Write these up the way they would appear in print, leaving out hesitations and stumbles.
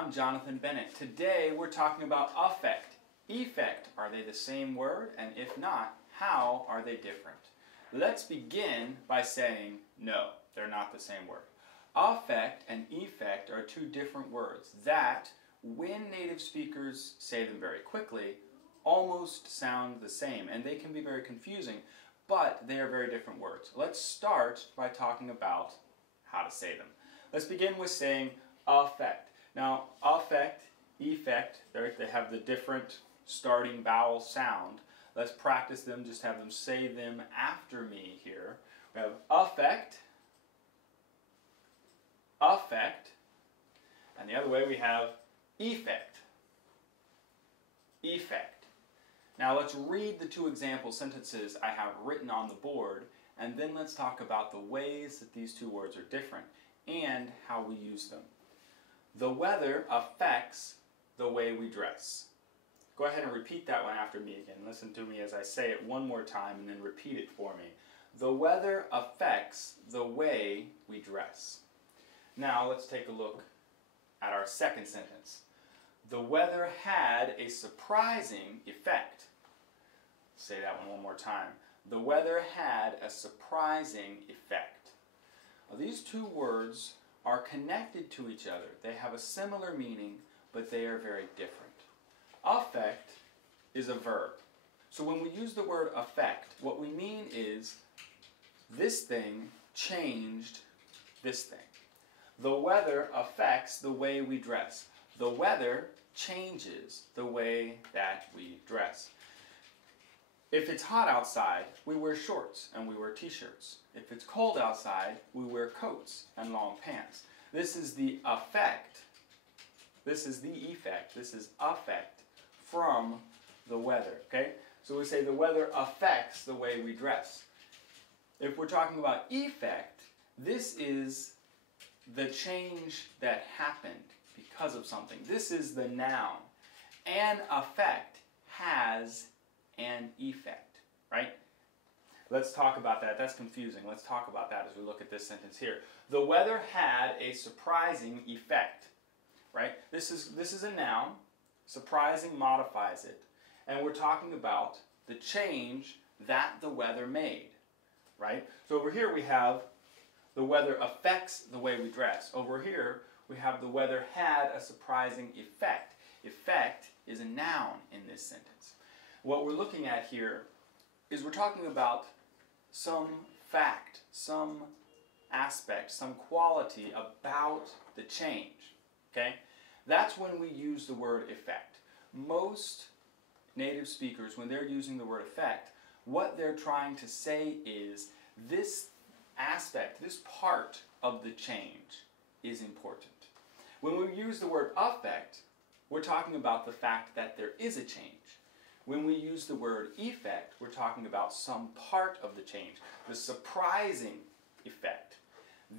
I'm Jonathan Bennett. Today we're talking about affect, effect. Are they the same word? And if not, how are they different? Let's begin by saying no, they're not the same word. Affect and effect are two different words that, when native speakers say them very quickly, almost sound the same, and they can be very confusing, but they are very different words. Let's start by talking about how to say them. Let's begin with saying affect. Now, affect, effect, they have the different starting vowel sound. Let's practice them, just have them say them after me here. We have affect, affect, and the other way we have effect, effect. Now let's read the two example sentences I have written on the board, and then let's talk about the ways that these two words are different and how we use them. The weather affects the way we dress. Go ahead and repeat that one after me again. Listen to me as I say it one more time and then repeat it for me. The weather affects the way we dress. Now let's take a look at our second sentence. The weather had a surprising effect. Say that one more time. The weather had a surprising effect. Now, these two words are connected to each other. They have a similar meaning, but they are very different. Affect is a verb. So when we use the word affect, what we mean is this thing changed this thing. The weather affects the way we dress. The weather changes the way that we dress. If it's hot outside, we wear shorts and we wear t-shirts. If it's cold outside, we wear coats and long pants. This is the effect. This is the effect. This is affect from the weather. Okay? So we say the weather affects the way we dress. If we're talking about effect, this is the change that happened because of something. This is the noun. An effect has an effect, right? Let's talk about that. That's confusing. Let's talk about that as we look at this sentence here. The weather had a surprising effect, right? This is a noun. Surprising modifies it. And we're talking about the change that the weather made, right? So over here we have the weather affects the way we dress. Over here we have the weather had a surprising effect. Effect is a noun in this sentence. What we're looking at here is we're talking about some fact, some aspect, some quality about the change, okay? That's when we use the word effect. Most native speakers, when they're using the word effect, what they're trying to say is this aspect, this part of the change is important. When we use the word affect, we're talking about the fact that there is a change. When we use the word effect, we're talking about some part of the change, the surprising effect,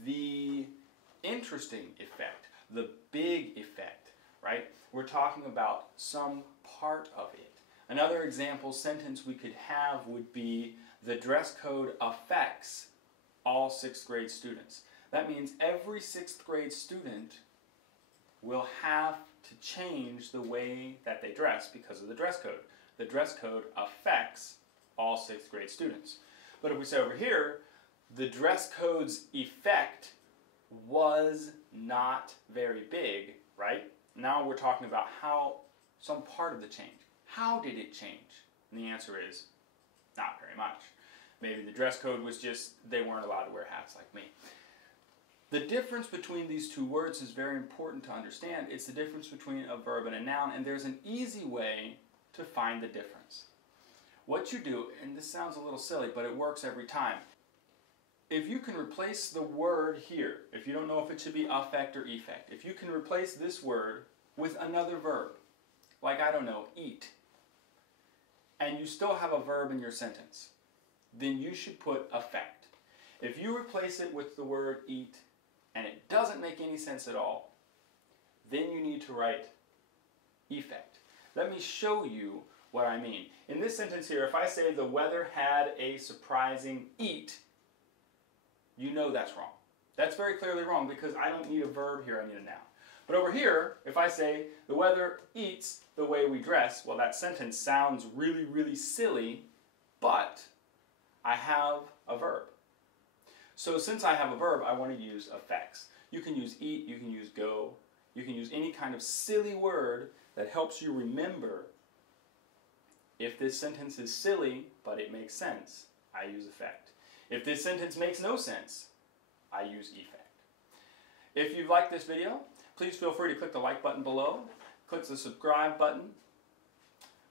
the interesting effect, the big effect, right? We're talking about some part of it. Another example sentence we could have would be the dress code affects all 6th grade students. That means every 6th grade student will have to change the way that they dress because of the dress code. The dress code affects all 6th grade students. But if we say over here, the dress code's effect was not very big, right? Now we're talking about how some part of the change. How did it change? And the answer is not very much. Maybe the dress code was just they weren't allowed to wear hats like me. The difference between these two words is very important to understand. It's the difference between a verb and a noun, and there's an easy way to find the difference. What you do, and this sounds a little silly, but it works every time. If you can replace the word here, if you don't know if it should be affect or effect, if you can replace this word with another verb, like, I don't know, eat, and you still have a verb in your sentence, then you should put affect. If you replace it with the word eat, and it doesn't make any sense at all, then you need to write effect. Let me show you what I mean. In this sentence here, if I say the weather had a surprising eat, you know that's wrong. That's very clearly wrong because I don't need a verb here, I need a noun. But over here, if I say, the weather eats the way we dress, well, that sentence sounds really, really silly, but I have a verb. So since I have a verb, I want to use effects. You can use eat, you can use go, you can use any kind of silly word that helps you remember if this sentence is silly, but it makes sense, I use effect. If this sentence makes no sense, I use effect. If you've liked this video, please feel free to click the like button below. Click the subscribe button.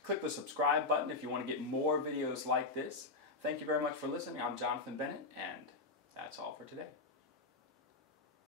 Click the subscribe button if you want to get more videos like this. Thank you very much for listening. I'm Jonathan Bennett, and that's all for today.